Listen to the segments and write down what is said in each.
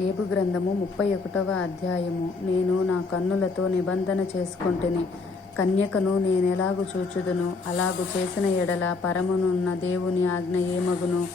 ఏబు గ్రంథము ముప్పై ఒకటవ అధ్యాయము. నేను నా కన్నులతో నిబంధన చేసుకొంటిని. కన్యకను నేనెలాగు చూచుదును? అలాగు చేసిన ఎడల పరమునున్న దేవుని ఆజ్ఞ ఏమగును?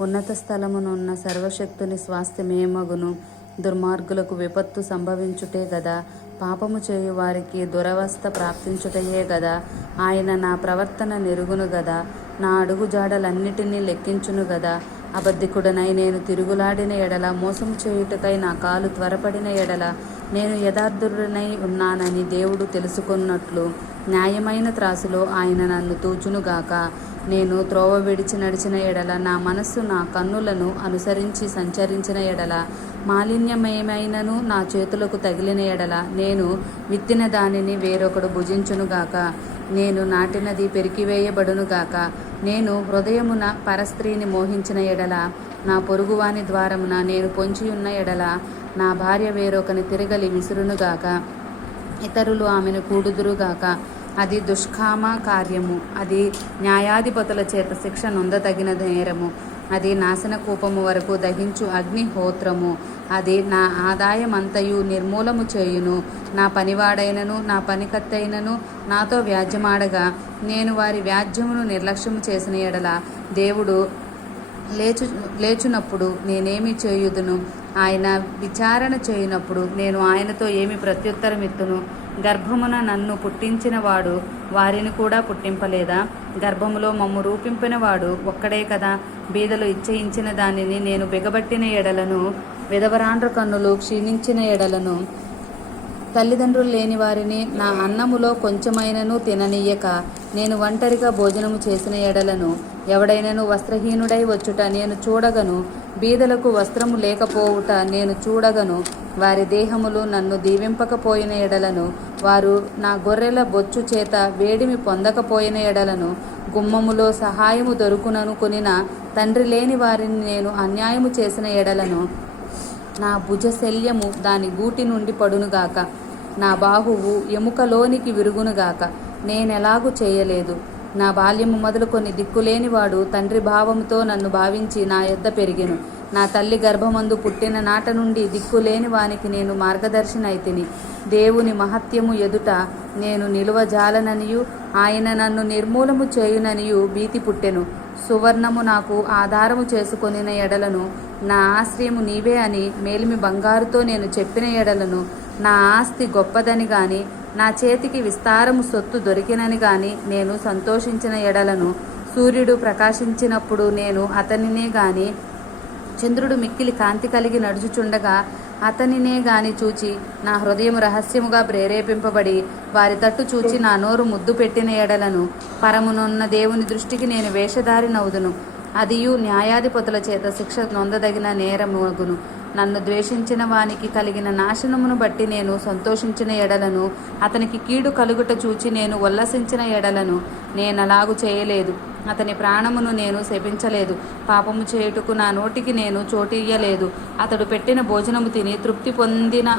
ఉన్నత స్థలమునున్న సర్వశక్తుని స్వాస్థ్యమేమగును? దుర్మార్గులకు విపత్తు సంభవించుటే గదా? పాపము చేయు వారికి దురవస్థ ప్రాప్తించుటయే గదా? ఆయన నా ప్రవర్తన నెరుగును గదా? నా అడుగుజాడలన్నిటినీ లెక్కించును గదా? అబద్ధికుడనై నేను తిరుగులాడిన ఎడల మోసం చేయుటకై నా కాలు త్వరపడిన ఎడల నేను యథార్థుడనై ఉన్నానని దేవుడు తెలుసుకున్నట్లు న్యాయమైన త్రాసులో ఆయన నన్ను తూచునుగాక. నేను త్రోవ విడిచి నడిచిన ఎడల నా మనస్సు నా కన్నులను అనుసరించి సంచరించిన ఎడల మాలిన్యమయమైనను నా చేతులకు తగిలిన ఎడల నేను విత్తిన దానిని వేరొకడు భుజించునుగాక. నేను నాటినది పెరికివేయబడునుగాక. నేను హృదయమున పరస్త్రీని మోహించిన ఎడల నా పొరుగువాని ద్వారమున నేను పొంచియున్న ఎడల నా భార్య వేరొకని తిరగలి విసురునుగాక. ఇతరులు ఆమెను కూడుదురుగాక. అది దుష్కామ కార్యము. అది న్యాయాధిపతుల చేత శిక్ష నొందతగిన నేరము. అది నాశన కూపము వరకు దహించు అగ్నిహోత్రము. అది నా ఆదాయమంతయు నిర్మూలము చేయును. నా పనివాడైనను నా పనికత్తైనను నాతో వ్యాజ్యమాడగా. నేను వారి వ్యాజ్యమును నిర్లక్ష్యము చేసిన ఎడల దేవుడు లేచు లేచునప్పుడు నేనేమి చేయుదును? ఆయన విచారణ చేయునప్పుడు నేను ఆయనతో ఏమి ప్రత్యుత్తరం ఇత్తును గర్భమున నన్ను పుట్టించినవాడు వారిని కూడా పుట్టింపలేదా? గర్భములో మమ్ము రూపింపినవాడు ఒక్కడే కదా? బీదలు ఇచ్చయించిన దానిని నేను బిగబట్టిన ఎడలను విధవరాండ్ర కన్నులు క్షీణించిన ఎడలను తల్లిదండ్రులు లేని వారిని నా అన్నములో కొంచెమైనను తిననీయక. నేను ఒంటరిగా భోజనము చేసిన ఎడలను ఎవడైనను వస్త్రహీనుడై వచ్చుట నేను చూడగను. బీదలకు వస్త్రము లేకపోవుట నేను చూడగను. వారి దేహములు నన్ను దీవింపకపోయిన ఎడలను వారు నా గొర్రెల బొచ్చు చేత వేడిమి పొందకపోయిన ఎడలను గుమ్మములో సహాయము దొరుకునను కొనిన తండ్రి లేని వారిని నేను అన్యాయము చేసిన ఎడలను నా భుజశల్యము దాని గూటి నుండి పడునుగాక. నా బాహువు ఎముకలోనికి విరుగునుగాక. నేనెలాగు చేయలేదు. నా బాల్యము మొదలుకొని దిక్కులేనివాడు తండ్రి భావముతో నన్ను భావించి నా యొద్ద పెరిగెను. నా తల్లి గర్భమందు పుట్టిన నాట నుండి దిక్కులేని వానికి నేను మార్గదర్శినైతిని. దేవుని మహత్యము ఎదుట నేను నిలువజాలననియు ఆయన నన్ను నిర్మూలము చేయుననియు భీతి పుట్టెను. సువర్ణము నాకు ఆధారము చేసుకొనిన ఎడలను నా ఆశ్రయము నీవే అని మేలిమి బంగారుతో నేను చెప్పిన ఎడలను నా ఆస్తి గొప్పదని గాని నా చేతికి విస్తారము సొత్తు దొరికినని గాని నేను సంతోషించిన ఎడలను సూర్యుడు ప్రకాశించినప్పుడు నేను అతనినే గాని చంద్రుడు మిక్కిలి కాంతి కలిగి నడుచుచుండగా అతనినే గాని చూచి నా హృదయం రహస్యముగా ప్రేరేపింపబడి వారి తట్టు చూచి నా నోరు ముద్దు పెట్టిన ఎడలను పరమునున్న దేవుని దృష్టికి నేను వేషధారినవుదును అదియు న్యాయాధిపతుల చేత శిక్ష నొందదగిన నేరమగును నన్ను ద్వేషించిన వానికి కలిగిన నాశనమును బట్టి నేను సంతోషించిన ఎడలను అతనికి కీడు కలుగుట చూచి నేను ఉల్లసించిన ఎడలను నేనలాగు చేయలేదు. అతని ప్రాణమును నేను శపించలేదు. పాపము చేయుటకు నా నోటికి నేను చోటియ్యలేదు. అతడు పెట్టిన భోజనము తిని తృప్తి పొందిన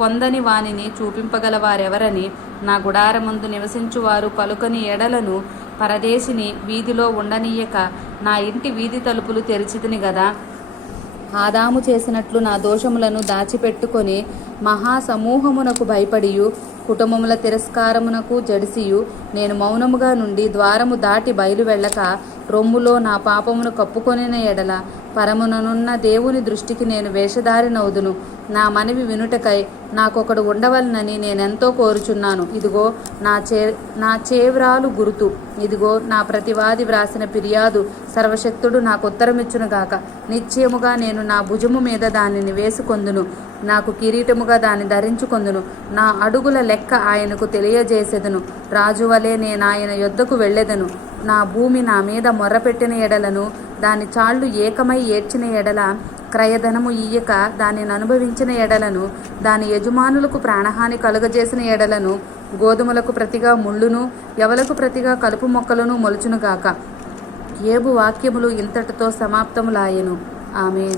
పొందని వానిని చూపింపగల వారెవరని నా గుడారముందు నివసించువారు పలుకని ఎడలను పరదేశిని వీధిలో ఉండనీయక నా ఇంటి వీధి తలుపులు తెరిచితిని గదా. ఆదాము చేసినట్లు నా దోషములను దాచిపెట్టుకొని మహాసమూహమునకు భయపడియు కుటుంబముల తిరస్కారమునకు జడిసియు. నేను మౌనముగా నుండి ద్వారము దాటి బయలు వెళ్ళక రొమ్ములో నా పాపమును కప్పుకొనిన ఎడల పరముననున్న దేవుని దృష్టికి నేను వేషధారినవుదును. నా మనవి వినుటకై నాకొకడు ఉండవలనని నేనెంతో కోరుచున్నాను. ఇదిగో నా చే నా చేవ్రాలు గురుతు. ఇదిగో నా ప్రతివాది వ్రాసిన ఫిర్యాదు సర్వశక్తుడు నాకు ఉత్తరమిచ్చునుగాక నిశ్చయముగా నేను నా భుజము మీద దానిని వేసుకొందును. నాకు కిరీటముగా దాన్ని ధరించుకొందును. నా అడుగుల లెక్క ఆయనకు తెలియజేసేదను. రాజువలే నేను ఆయన యొద్దకు వెళ్ళెదను. నా భూమి నా మీద మొర్రపెట్టిన ఎడలను దాని చాళ్ళు ఏకమై ఏడ్చిన ఎడల క్రయధనము ఇయ్యక దానిని అనుభవించిన ఎడలను దాని యజమానులకు ప్రాణహాని కలుగజేసిన ఎడలను గోధుమలకు ప్రతిగా ముళ్ళును ఎవలకు ప్రతిగా కలుపు మొక్కలను మొలుచునుగాక. ఏబు వాక్యములు ఇంతటితో సమాప్తములాయెను. ఆమె